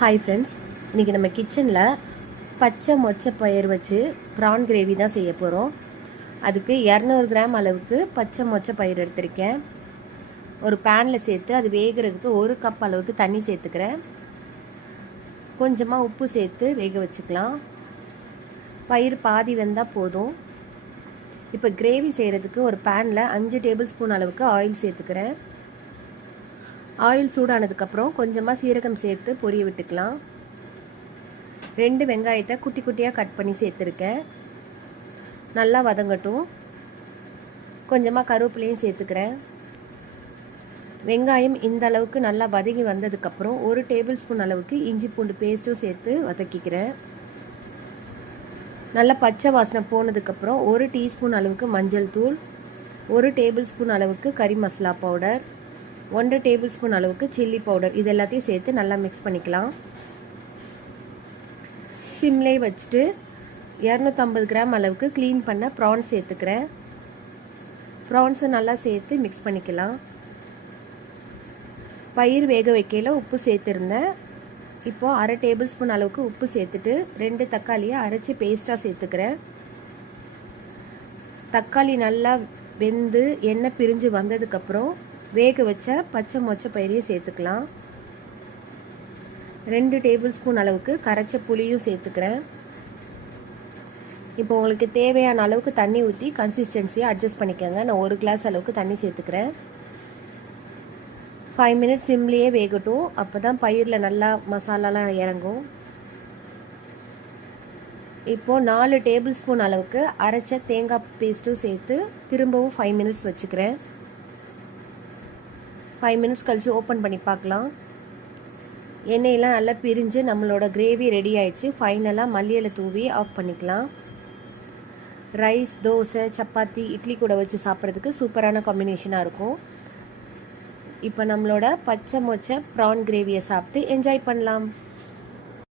Hi friends, இன்றைக்கி நம்ம கிச்சனில் பச்சை மொச்சை பயிர் வச்சு ப்ரான் கிரேவி தான் செய்ய போகிறோம். அதுக்கு 200 கிராம் அளவுக்கு பச்சை மொச்சை பயிர் எடுத்திருக்கேன். ஒரு பேனில் சேர்த்து அது வேகிறதுக்கு 1 கப் அளவுக்கு தண்ணி சேர்த்துக்கிறேன். கொஞ்சமாக உப்பு சேர்த்து வேக வச்சுக்கலாம். பயிர் பாதி வெந்தால் போதும். இப்போ கிரேவி செய்கிறதுக்கு ஒரு பேனில் 5 டேபிள் ஸ்பூன் அளவுக்கு ஆயில் சேர்த்துக்கிறேன். ஆயில் சூடானதுக்கப்புறம் கொஞ்சமாக சீரகம் சேர்த்து பொரிய விட்டுக்கலாம். 2 வெங்காயத்தை குட்டி குட்டியாக கட் பண்ணி சேர்த்துருக்கேன். நல்லா வதங்கட்டும். கொஞ்சமாக கருவேப்பிலையும் சேர்த்துக்கிறேன். வெங்காயம் இந்த அளவுக்கு நல்லா வதங்கி வந்ததுக்கப்புறம் 1 டேபிள் ஸ்பூன் அளவுக்கு இஞ்சி பூண்டு பேஸ்ட்டும் சேர்த்து வதக்கிக்கிறேன். நல்லா பச்சை வாசனை போனதுக்கப்புறம் 1 டீஸ்பூன் அளவுக்கு மஞ்சள் தூள், 1 டேபிள் ஸ்பூன் அளவுக்கு கறி மசாலா பவுடர், 1 டேபிள் ஸ்பூன் அளவுக்கு சில்லி பவுடர், இது எல்லாத்தையும் சேர்த்து நல்லா மிக்ஸ் பண்ணிக்கலாம். சிம்லே வச்சுட்டு 250 கிராம் அளவுக்கு க்ளீன் பண்ண ப்ரான்ஸ் சேர்த்துக்கிறேன். ப்ரான்ஸை நல்லா சேர்த்து மிக்ஸ் பண்ணிக்கலாம். பயிர் வேக வைக்கையில் உப்பு சேர்த்துருந்தேன். இப்போது 1/2 டேபிள் ஸ்பூன் அளவுக்கு உப்பு சேர்த்துட்டு 2 தக்காளியை அரைச்சி பேஸ்ட்டாக சேர்த்துக்கிறேன். தக்காளி நல்லா வெந்து எண்ணெய் பிரிஞ்சு வந்ததுக்கப்புறம் வேக வச்ச பச்சை மொச்சை பயிரையும் சேர்த்துக்கலாம். 2 டேபிள் ஸ்பூன் அளவுக்கு கரைச்ச புளியும் சேர்த்துக்கிறேன். இப்போ உங்களுக்கு தேவையான அளவுக்கு தண்ணி ஊற்றி கன்சிஸ்டன்சியை அட்ஜஸ்ட் பண்ணிக்கோங்க. நான் 1 கிளாஸ் அளவுக்கு தண்ணி சேர்த்துக்கிறேன். 5 மினிட்ஸ் சிம்லேயே வேகட்டும். அப்போ தான் பயிரில் நல்லா மசாலாலாம் இறங்கும். இப்போது 4 டேபிள் ஸ்பூன் அளவுக்கு அரைச்ச தேங்காய் பேஸ்ட்டும் சேர்த்து திரும்பவும் 5 மினிட்ஸ் வச்சுக்கிறேன். 5 மினிட்ஸ் கழித்து ஓப்பன் பண்ணி பார்க்கலாம். எண்ணெயெல்லாம் நல்லா பிரிஞ்சு நம்மளோட கிரேவி ரெடி ஆயிடுச்சு. ஃபைனலாக மல்லி இலை தூவி ஆஃப் பண்ணிக்கலாம். ரைஸ், தோசை, சப்பாத்தி, இட்லி கூட வச்சு சாப்பிட்றதுக்கு சூப்பரான காம்பினேஷனாக இருக்கும். இப்போ நம்மளோட பச்சை மொச்சை ப்ரான் கிரேவியை சாப்பிட்டு என்ஜாய் பண்ணலாம்.